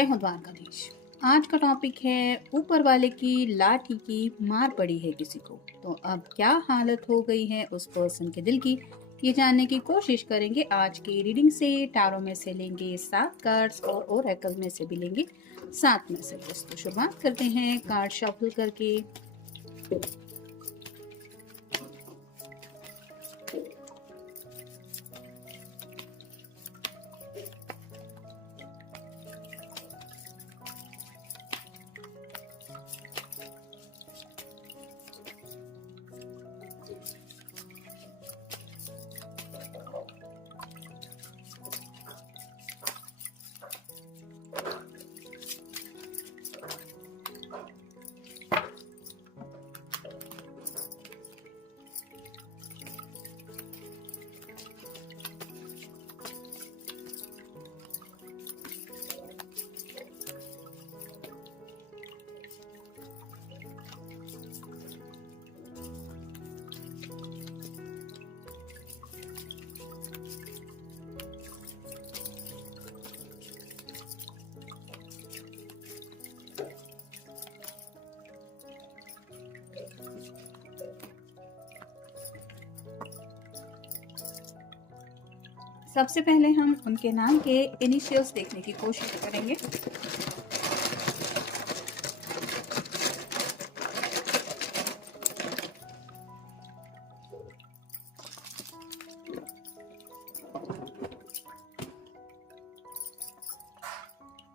जय हो द्वारकाधीश। आज का टॉपिक है ऊपर वाले की लाठी की मार पड़ी है किसी को, तो अब क्या हालत हो गई है उस पर्सन के दिल की, ये जानने की कोशिश करेंगे। आज की रीडिंग से टैरो में से लेंगे 7 कार्ड्स और ओरेकल में से भी लेंगे 7 मैसेजेस। तो शुरुआत करते हैं कार्ड शफल करके। सबसे पहले हम उनके नाम के इनिशियल्स देखने की कोशिश करेंगे।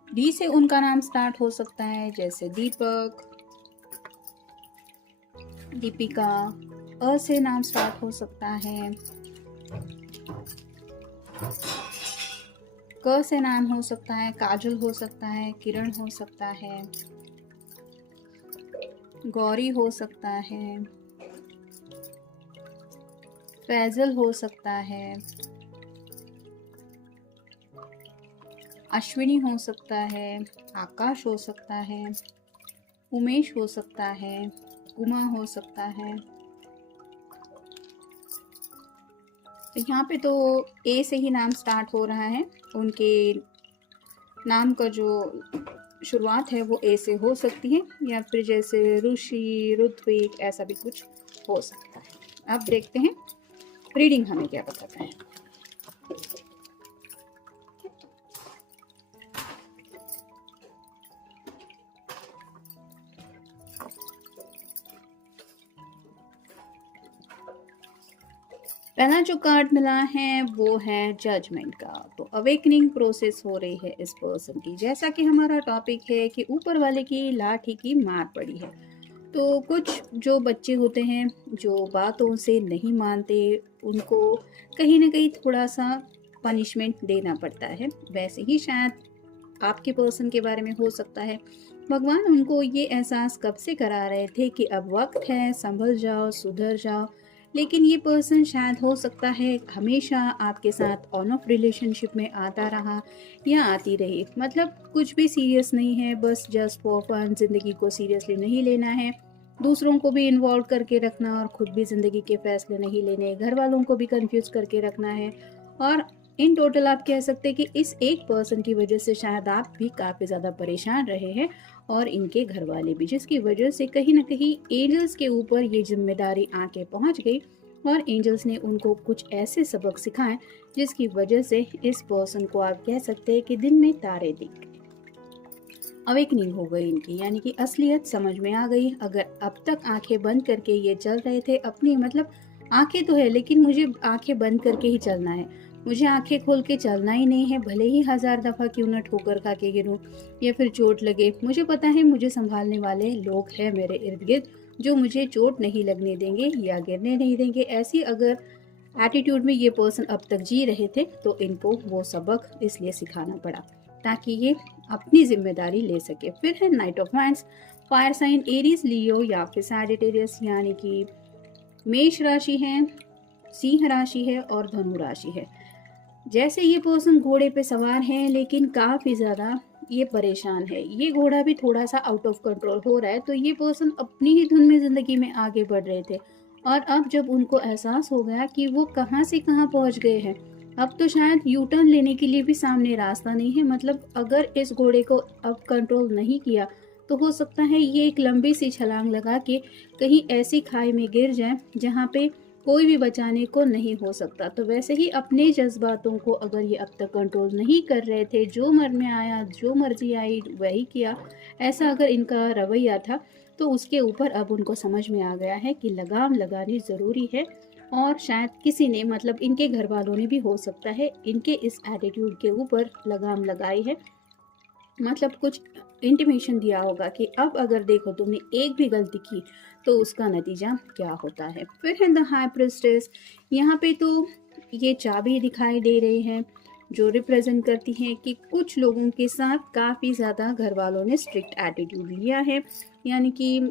डी से उनका नाम स्टार्ट हो सकता है, जैसे दीपक, दीपिका। अ से नाम स्टार्ट हो सकता है। क से नाम हो सकता है, काजल हो सकता है, किरण हो सकता है, गौरी हो सकता है, फैजल हो सकता है, अश्विनी हो सकता है, आकाश हो सकता है, उमेश हो सकता है, उमा हो सकता है। तो यहाँ पे तो ए से ही नाम स्टार्ट हो रहा है। उनके नाम का जो शुरुआत है वो ए से हो सकती है, या फिर जैसे ऋषि, ऋत्विक, ऐसा भी कुछ हो सकता है। अब देखते हैं रीडिंग हमें क्या बताता है। पहला जो कार्ड मिला है वो है जजमेंट का। तो अवेकनिंग प्रोसेस हो रही है इस पर्सन की। जैसा कि हमारा टॉपिक है कि ऊपर वाले की लाठी की मार पड़ी है, तो कुछ जो बच्चे होते हैं जो बातों से नहीं मानते, उनको कहीं ना कहीं थोड़ा सा पनिशमेंट देना पड़ता है। वैसे ही शायद आपके पर्सन के बारे में हो सकता है। भगवान उनको ये एहसास कब से करा रहे थे कि अब वक्त है, संभल जाओ, सुधर जाओ। लेकिन ये पर्सन शायद हो सकता है हमेशा आपके साथ ऑन ऑफ रिलेशनशिप में आता रहा या आती रही। मतलब कुछ भी सीरियस नहीं है, बस जस्ट फॉर फन, जिंदगी को सीरियसली नहीं लेना है, दूसरों को भी इन्वॉल्व करके रखना और खुद भी जिंदगी के फैसले नहीं लेने, घर वालों को भी कंफ्यूज करके रखना है। और इन टोटल आप कह सकते हैं कि इस एक पर्सन की वजह से शायद आप भी काफ़ी ज़्यादा परेशान रहे हैं, और इनके घर वाले भी, जिसकी वजह से कहीं ना कहीं एंजल्स के ऊपर ये जिम्मेदारी आके पहुंच गई, और एंजल्स ने उनको कुछ ऐसे सबक सिखाए जिसकी वजह से इस पर्सन को आप कह सकते हैं कि दिन में तारे दिख गए। अवेकनिंग हो गई इनकी, यानी कि असलियत समझ में आ गई। अगर अब तक आंखें बंद करके ये चल रहे थे अपनी, मतलब आंखें तो है लेकिन मुझे आंखें बंद करके ही चलना है, मुझे आंखें खोल के चलना ही नहीं है, भले ही 1000 दफ़ा क्यों न ठोकर खा के गिरूं या फिर चोट लगे। मुझे पता है मुझे संभालने वाले लोग हैं मेरे इर्द गिर्द जो मुझे चोट नहीं लगने देंगे या गिरने नहीं देंगे। ऐसी अगर एटीट्यूड में ये पर्सन अब तक जी रहे थे, तो इनको वो सबक इसलिए सिखाना पड़ा ताकि ये अपनी जिम्मेदारी ले सके। फिर है knight of wands, fire sign Aries, Leo या फिर सैजिटेरियस, यानी कि मेष राशि है, सिंह राशि है और धनु राशि है। जैसे ये पर्सन घोड़े पे सवार है लेकिन काफ़ी ज़्यादा ये परेशान है, ये घोड़ा भी थोड़ा सा आउट ऑफ कंट्रोल हो रहा है। तो ये पर्सन अपनी ही धुन में ज़िंदगी में आगे बढ़ रहे थे, और अब जब उनको एहसास हो गया कि वो कहाँ से कहाँ पहुँच गए हैं, अब तो शायद यू टर्न लेने के लिए भी सामने रास्ता नहीं है। मतलब अगर इस घोड़े को अब कंट्रोल नहीं किया तो हो सकता है ये एक लंबी सी छलांग लगा के कहीं ऐसी खाई में गिर जाए जहाँ पे कोई भी बचाने को नहीं हो सकता। तो वैसे ही अपने जज्बातों को अगर ये अब तक कंट्रोल नहीं कर रहे थे, जो मन में आया, जो मर्जी आई वही किया, ऐसा अगर इनका रवैया था, तो उसके ऊपर अब उनको समझ में आ गया है कि लगाम लगानी ज़रूरी है। और शायद किसी ने, मतलब इनके घर वालों ने भी हो सकता है इनके इस एटीट्यूड के ऊपर लगाम लगाई है। मतलब कुछ इंटिमेशन दिया होगा कि अब अगर देखो तुमने एक भी गलती की तो उसका नतीजा क्या होता है। फिर है द हाई प्रिस्टेस। यहाँ पे तो ये चाबी दिखाई दे रही है जो रिप्रेजेंट करती है कि कुछ लोगों के साथ काफ़ी ज़्यादा घर वालों ने स्ट्रिक्ट एटीट्यूड लिया है। यानी कि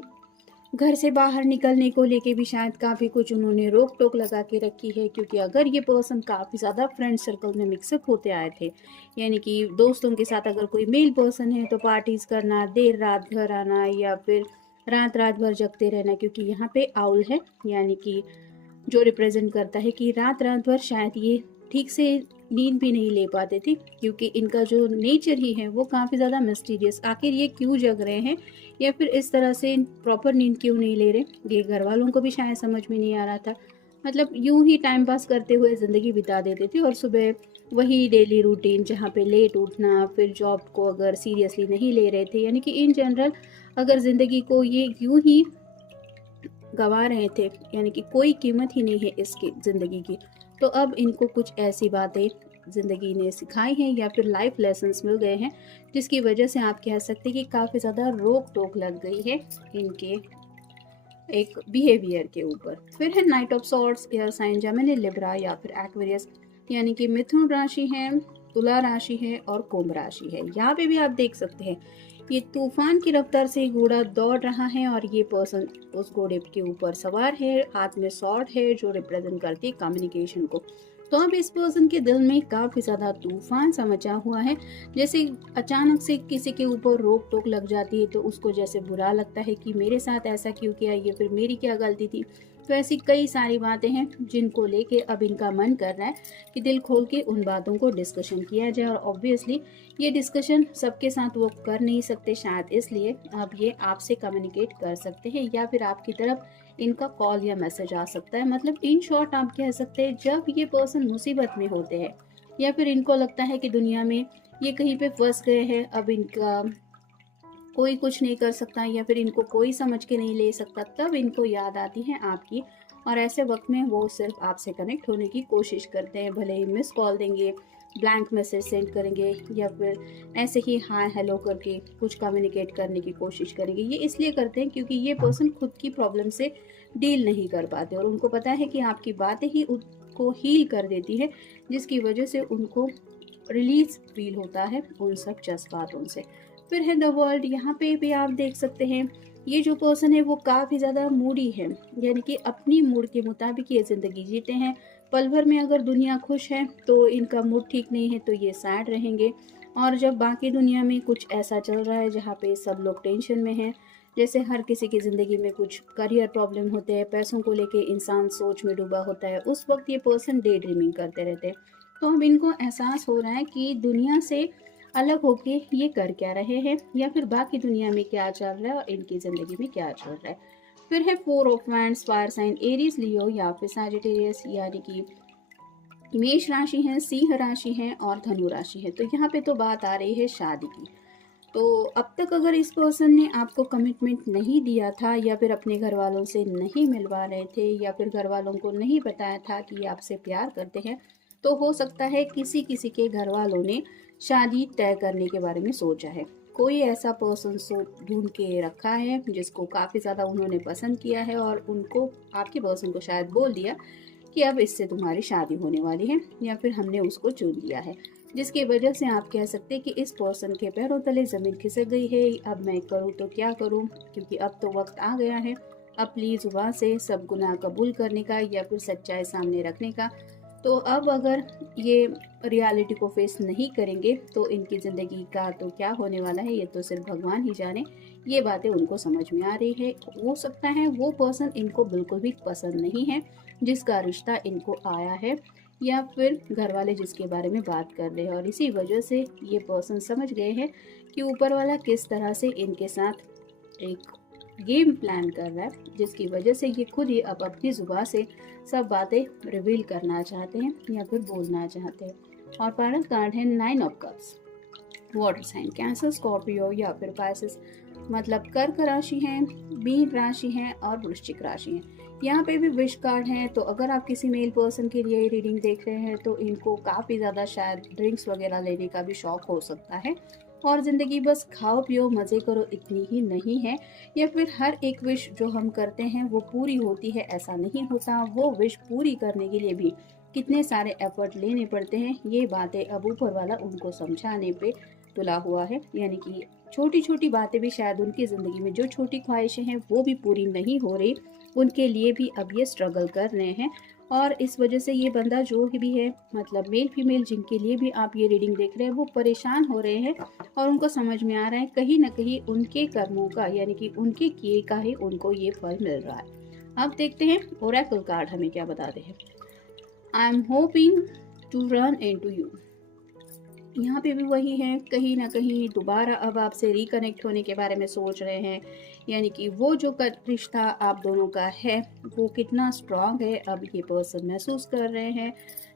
घर से बाहर निकलने को लेके भी शायद काफ़ी कुछ उन्होंने रोक टोक लगा के रखी है, क्योंकि अगर ये पर्सन काफ़ी ज़्यादा फ्रेंड सर्कल में मिक्सअप होते आए थे, यानी कि दोस्तों के साथ अगर कोई मेल पर्सन है तो पार्टीज़ करना, देर रात घर आना, या फिर रात रात भर जगते रहना, क्योंकि यहाँ पे आउल है, यानी कि जो रिप्रेजेंट करता है कि रात रात भर शायद ये ठीक से नींद भी नहीं ले पाते थे, क्योंकि इनका जो नेचर ही है वो काफ़ी ज़्यादा मिस्टीरियस। आखिर ये क्यों जग रहे हैं या फिर इस तरह से प्रॉपर नींद क्यों नहीं ले रहे, ये घर वालों को भी शायद समझ में नहीं आ रहा था। मतलब यूं ही टाइम पास करते हुए ज़िंदगी बिता देते थे और सुबह वही डेली रूटीन जहाँ पे लेट उठना, फिर जॉब को अगर सीरियसली नहीं ले रहे थे, यानी कि इन जनरल अगर ज़िंदगी को ये यूं ही गंवा रहे थे, यानी कि कोई कीमत ही नहीं है इसकी ज़िंदगी की। तो अब इनको कुछ ऐसी बातें ज़िंदगी ने सिखाई हैं या फिर लाइफ लेसन्स मिल गए हैं, जिसकी वजह से आप कह सकते हैं कि काफ़ी ज़्यादा रोक टोक लग गई है इनके एक बिहेवियर के ऊपर। फिर है knight of swords, air sign Gemini, Libra या फिर एक्वेरियस, यानी कि मिथुन राशि है, तुला राशि है और कुंभ राशि है। यहाँ पे भी आप देख सकते हैं ये तूफान की रफ्तार से घोड़ा दौड़ रहा है और ये पर्सन उस घोड़े के ऊपर सवार है, हाथ में सॉर्ड है जो रिप्रेजेंट करती है कम्युनिकेशन को। तो अब इस पर्सन के दिल में काफ़ी ज़्यादा तूफान सा मचा हुआ है। जैसे अचानक से किसी के ऊपर रोक टोक लग जाती है तो उसको जैसे बुरा लगता है कि मेरे साथ ऐसा क्यों किया, ये फिर मेरी क्या गलती थी। तो ऐसी कई सारी बातें हैं जिनको लेके अब इनका मन कर रहा है कि दिल खोल के उन बातों को डिस्कशन किया जाए। और ऑब्वियसली ये डिस्कशन सबके साथ वो कर नहीं सकते, शायद इसलिए अब ये आपसे कम्युनिकेट कर सकते हैं या फिर आपकी तरफ इनका कॉल या मैसेज आ सकता है। मतलब इन शॉर्ट आप कह सकते हैं जब ये पर्सन मुसीबत में होते हैं या फिर इनको लगता है कि दुनिया में ये कहीं पे फंस गए हैं, अब इनका कोई कुछ नहीं कर सकता या फिर इनको कोई समझ के नहीं ले सकता, तब इनको याद आती है आपकी। और ऐसे वक्त में वो सिर्फ आपसे कनेक्ट होने की कोशिश करते हैं, भले ही मिस कॉल देंगे, ब्लैंक मैसेज सेंड करेंगे या फिर ऐसे ही हाय हेलो करके कुछ कम्युनिकेट करने की कोशिश करेंगे। ये इसलिए करते हैं क्योंकि ये पर्सन खुद की प्रॉब्लम से डील नहीं कर पाते और उनको पता है कि आपकी बातें ही उनको हील कर देती है, जिसकी वजह से उनको रिलीज फील होता है उन सब जज्बातों से। फिर है द वर्ल्ड, यहाँ पे भी आप देख सकते हैं ये जो पर्सन है वो काफ़ी ज़्यादा मूडी है, यानी कि अपनी मूड के मुताबिक ये ज़िंदगी जीते हैं। पल भर में अगर दुनिया खुश है तो इनका मूड ठीक नहीं है तो ये सैड रहेंगे, और जब बाकी दुनिया में कुछ ऐसा चल रहा है जहाँ पे सब लोग टेंशन में हैं, जैसे हर किसी की ज़िंदगी में कुछ करियर प्रॉब्लम होते हैं, पैसों को लेके इंसान सोच में डूबा होता है, उस वक्त ये पर्सन डे ड्रीमिंग करते रहते हैं। तो अब इनको एहसास हो रहा है कि दुनिया से अलग होके ये कर क्या रहे हैं या फिर बाकी दुनिया में क्या चल रहा है और इनकी ज़िंदगी में क्या चल रहा है। फिर है four of wands, fire sign Aries, Leo या फिर सैजिटेरियस, यानी कि मेष राशि है, सिंह राशि है और धनु राशि है। तो यहाँ पे तो बात आ रही है शादी की। तो अब तक अगर इस पर्सन ने आपको कमिटमेंट नहीं दिया था या फिर अपने घर वालों से नहीं मिलवा रहे थे या फिर घर वालों को नहीं बताया था कि ये आपसे प्यार करते हैं, तो हो सकता है किसी किसी के घर वालों ने शादी तय करने के बारे में सोचा है। कोई ऐसा पर्सन ढूंढ के रखा है जिसको काफ़ी ज़्यादा उन्होंने पसंद किया है और उनको, आपके पर्सन को शायद बोल दिया कि अब इससे तुम्हारी शादी होने वाली है या फिर हमने उसको चुन लिया है, जिसकी वजह से आप कह सकते हैं कि इस पर्सन के पैरों तले ज़मीन खिसक गई है। अब मैं करूँ तो क्या करूँ, क्योंकि अब तो वक्त आ गया है अपनी जुबान से सब गुनाह कबूल करने का या फिर सच्चाई सामने रखने का। तो अब अगर ये रियलिटी को फेस नहीं करेंगे तो इनकी ज़िंदगी का तो क्या होने वाला है ये तो सिर्फ भगवान ही जाने। ये बातें उनको समझ में आ रही है। हो सकता है वो पर्सन इनको बिल्कुल भी पसंद नहीं है जिसका रिश्ता इनको आया है, या फिर घर वाले जिसके बारे में बात कर रहे हैं। और इसी वजह से ये पर्सन समझ गए हैं कि ऊपर वाला किस तरह से इनके साथ एक गेम प्लान कर रहा है, जिसकी वजह से ये खुद ही अब अपनी जुबान से सब बातें रिवील करना चाहते हैं या फिर बोलना चाहते हैं। और फाइनल कार्ड है 9 of cups. Water sign Cancer, Scorpio या फिर पाइसेस, मतलब कर्क राशि है, मीन राशि है और वृश्चिक राशि है। यहाँ पे भी विश कार्ड है। तो अगर आप किसी मेल पर्सन के लिए रीडिंग देख रहे हैं तो इनको काफ़ी ज़्यादा शायद ड्रिंक्स वगैरह लेने का भी शौक हो सकता है, और ज़िंदगी बस खाओ पियो मज़े करो इतनी ही नहीं है, या फिर हर एक विश जो हम करते हैं वो पूरी होती है, ऐसा नहीं होता। वो विश पूरी करने के लिए भी कितने सारे एफर्ट लेने पड़ते हैं, ये बातें अब ऊपर वाला उनको समझाने पे तुला हुआ है। यानी कि छोटी छोटी बातें भी शायद उनकी ज़िंदगी में जो छोटी ख्वाहिशें हैं वो भी पूरी नहीं हो रही, उनके लिए भी अब ये स्ट्रगल कर रहे हैं। और इस वजह से ये बंदा जो भी है, मतलब मेल फीमेल जिनके लिए भी आप ये रीडिंग देख रहे हैं, वो परेशान हो रहे हैं और उनको समझ में आ रहा है कहीं ना कहीं उनके कर्मों का, यानी कि उनके किए का ही उनको ये फल मिल रहा है। अब देखते हैं ओरेकल कार्ड हमें क्या बताते हैं। I am hoping to run into you. यहाँ पे भी वही है, कहीं ना कहीं दोबारा अब आपसे रिकनेक्ट होने के बारे में सोच रहे हैं, यानी कि वो जो रिश्ता आप दोनों का है वो कितना स्ट्रांग है अब ये पर्सन महसूस कर रहे हैं।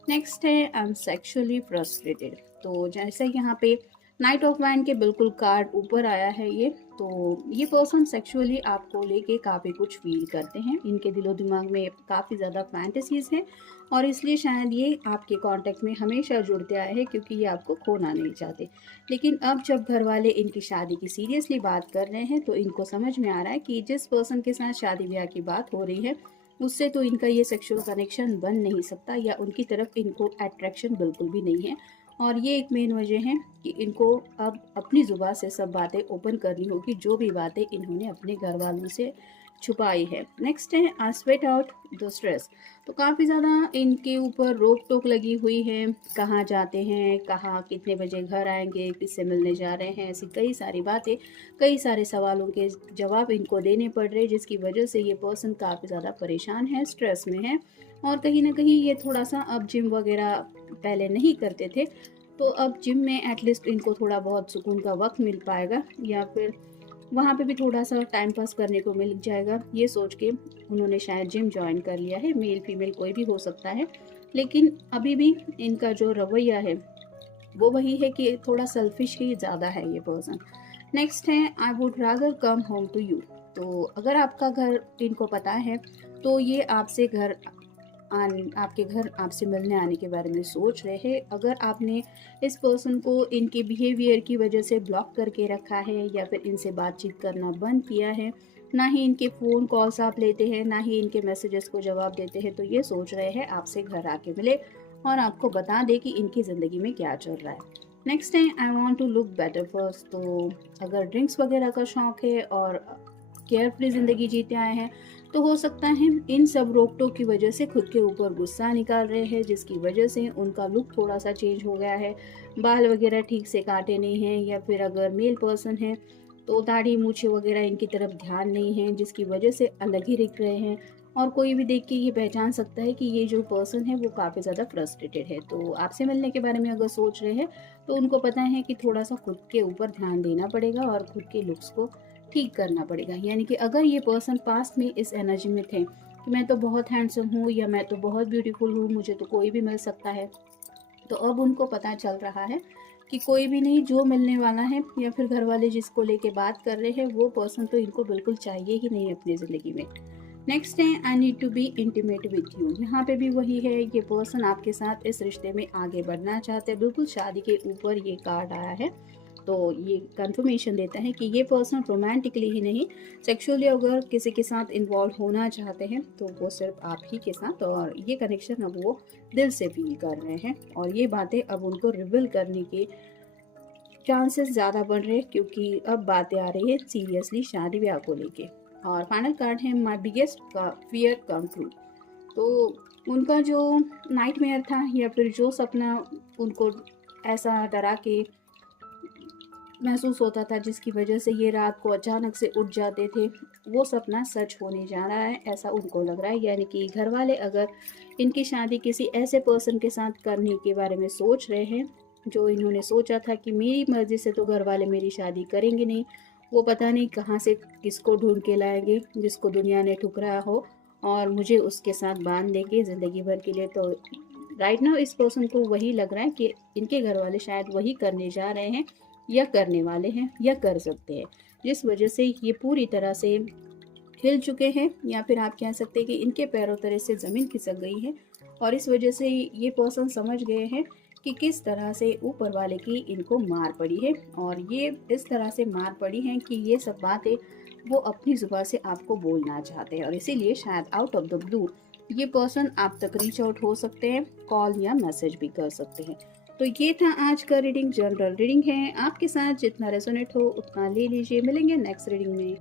नेक्स्ट है आई एम सेक्सुअली फ्रस्ट्रेटेड। तो जैसे यहाँ पे नाइट ऑफ वैंड के बिल्कुल कार्ड ऊपर आया है ये, तो ये पर्सन सेक्सुअली आपको लेके काफ़ी कुछ फील करते हैं, इनके दिलो दिमाग में काफ़ी ज़्यादा फैंटेसीज हैं, और इसलिए शायद ये आपके कांटेक्ट में हमेशा जुड़ते आए हैं क्योंकि ये आपको खोना नहीं चाहते। लेकिन अब जब घर वाले इनकी शादी की सीरियसली बात कर रहे हैं तो इनको समझ में आ रहा है कि जिस पर्सन के साथ शादी ब्याह की बात हो रही है उससे तो इनका ये सेक्सुअल कनेक्शन बन नहीं सकता, या उनकी तरफ इनको अट्रैक्शन बिल्कुल भी नहीं है। और ये एक मेन वजह है कि इनको अब अपनी ज़ुबान से सब बातें ओपन करनी होगी, जो भी बातें इन्होंने अपने घर वालों से छुपाई है। नेक्स्ट है आई स्वेट आउट द स्ट्रेस। तो काफ़ी ज़्यादा इनके ऊपर रोक टोक लगी हुई है, कहाँ जाते हैं, कहाँ कितने बजे घर आएंगे, किससे मिलने जा रहे हैं, ऐसी कई सारी बातें, कई सारे सवालों के जवाब इनको देने पड़ रहे, जिसकी वजह से ये पर्सन काफ़ी ज़्यादा परेशान है, स्ट्रेस में है। और कहीं ना कहीं ये थोड़ा सा अब जिम वगैरह पहले नहीं करते थे, तो अब जिम में एटलीस्ट इनको थोड़ा बहुत सुकून का वक्त मिल पाएगा, या फिर वहाँ पे भी थोड़ा सा टाइम पास करने को मिल जाएगा, ये सोच के उन्होंने शायद जिम ज्वाइन कर लिया है। मेल फीमेल कोई भी हो सकता है, लेकिन अभी भी इनका जो रवैया है वो वही है कि थोड़ा सेल्फिश ही ज़्यादा है ये पर्सन। नेक्स्ट है I would rather come home to you. तो अगर आपका घर इनको पता है तो ये आपसे आपके घर आपसे मिलने आने के बारे में सोच रहे हैं। अगर आपने इस पर्सन को इनके बिहेवियर की वजह से ब्लॉक करके रखा है या फिर इनसे बातचीत करना बंद किया है, ना ही इनके फ़ोन कॉल्स आप लेते हैं, ना ही इनके मैसेजेस को जवाब देते हैं, तो ये सोच रहे हैं आपसे घर आके मिले और आपको बता दे कि इनकी ज़िंदगी में क्या चल रहा है। नेक्स्ट है I want to look better first. तो अगर ड्रिंक्स वगैरह का शौक है और केयर फ्री ज़िंदगी जीते आए हैं, तो हो सकता है इन सब रोक टोक की वजह से खुद के ऊपर गुस्सा निकाल रहे हैं, जिसकी वजह से उनका लुक थोड़ा सा चेंज हो गया है, बाल वगैरह ठीक से काटे नहीं हैं, या फिर अगर मेल पर्सन है तो दाढ़ी मूछे वगैरह इनकी तरफ ध्यान नहीं है, जिसकी वजह से अलग ही दिख रहे हैं। और कोई भी देख के ये पहचान सकता है कि ये जो पर्सन है वो काफ़ी ज़्यादा फ्रस्ट्रेटेड है। तो आपसे मिलने के बारे में अगर सोच रहे हैं तो उनको पता है कि थोड़ा सा खुद के ऊपर ध्यान देना पड़ेगा और खुद के लुक्स को ठीक करना पड़ेगा। यानी कि अगर ये पर्सन पास्ट में इस एनर्जी में थे कि मैं तो बहुत हैंडसम हूँ या मैं तो बहुत ब्यूटीफुल हूँ, मुझे तो कोई भी मिल सकता है, तो अब उनको पता चल रहा है कि कोई भी नहीं, जो मिलने वाला है या फिर घर वाले जिसको लेके बात कर रहे हैं वो पर्सन तो इनको बिल्कुल चाहिए ही नहीं अपनी ज़िंदगी में। नेक्स्ट है I need to be intimate with you. यहाँ पे भी वही है, ये पर्सन आपके साथ इस रिश्ते में आगे बढ़ना चाहते हैं, बिल्कुल शादी के ऊपर ये कार्ड आया है। तो ये कंफर्मेशन देता है कि ये पर्सन रोमांटिकली ही नहीं, सेक्सुअली अगर किसी के साथ इन्वॉल्व होना चाहते हैं तो वो सिर्फ आप ही के साथ, और ये कनेक्शन अब वो दिल से फील कर रहे हैं, और ये बातें अब उनको रिवील करने के चांसेस ज़्यादा बढ़ रहे हैं क्योंकि अब बातें आ रही है सीरियसली शादी ब्याह को लेके। और फाइनल कार्ड है माई बिगेस्ट का फियर कम ट्रू। तो उनका जो नाइटमेयर था या फिर जो सपना उनको ऐसा डरा के महसूस होता था जिसकी वजह से ये रात को अचानक से उठ जाते थे, वो सपना सच होने जा रहा है, ऐसा उनको लग रहा है। यानी कि घर वाले अगर इनकी शादी किसी ऐसे पर्सन के साथ करने के बारे में सोच रहे हैं, जो इन्होंने सोचा था कि मेरी मर्ज़ी से तो घर वाले मेरी शादी करेंगे नहीं, वो पता नहीं कहाँ से किसको ढूँढ के लाएँगे, जिसको दुनिया ने ठुकराया हो और मुझे उसके साथ बाँध देंगे ज़िंदगी भर के लिए। तो राइट नाउ इस पर्सन को वही लग रहा है कि इनके घर वाले शायद वही करने जा रहे हैं या करने वाले हैं या कर सकते हैं, जिस वजह से ये पूरी तरह से हिल चुके हैं, या फिर आप कह सकते हैं कि इनके पैरों तले से ज़मीन खिसक गई है। और इस वजह से ये पर्सन समझ गए हैं कि किस तरह से ऊपर वाले की इनको मार पड़ी है, और ये इस तरह से मार पड़ी है कि ये सब बातें वो अपनी ज़ुबान से आपको बोलना चाहते हैं, और इसीलिए शायद आउट ऑफ द ब्लू ये पर्सन आप तक रीच आउट हो सकते हैं, कॉल या मैसेज भी कर सकते हैं। तो ये था आज का रीडिंग, जनरल रीडिंग है, आपके साथ जितना रेजोनेट हो उतना ले लीजिए। मिलेंगे नेक्स्ट रीडिंग में।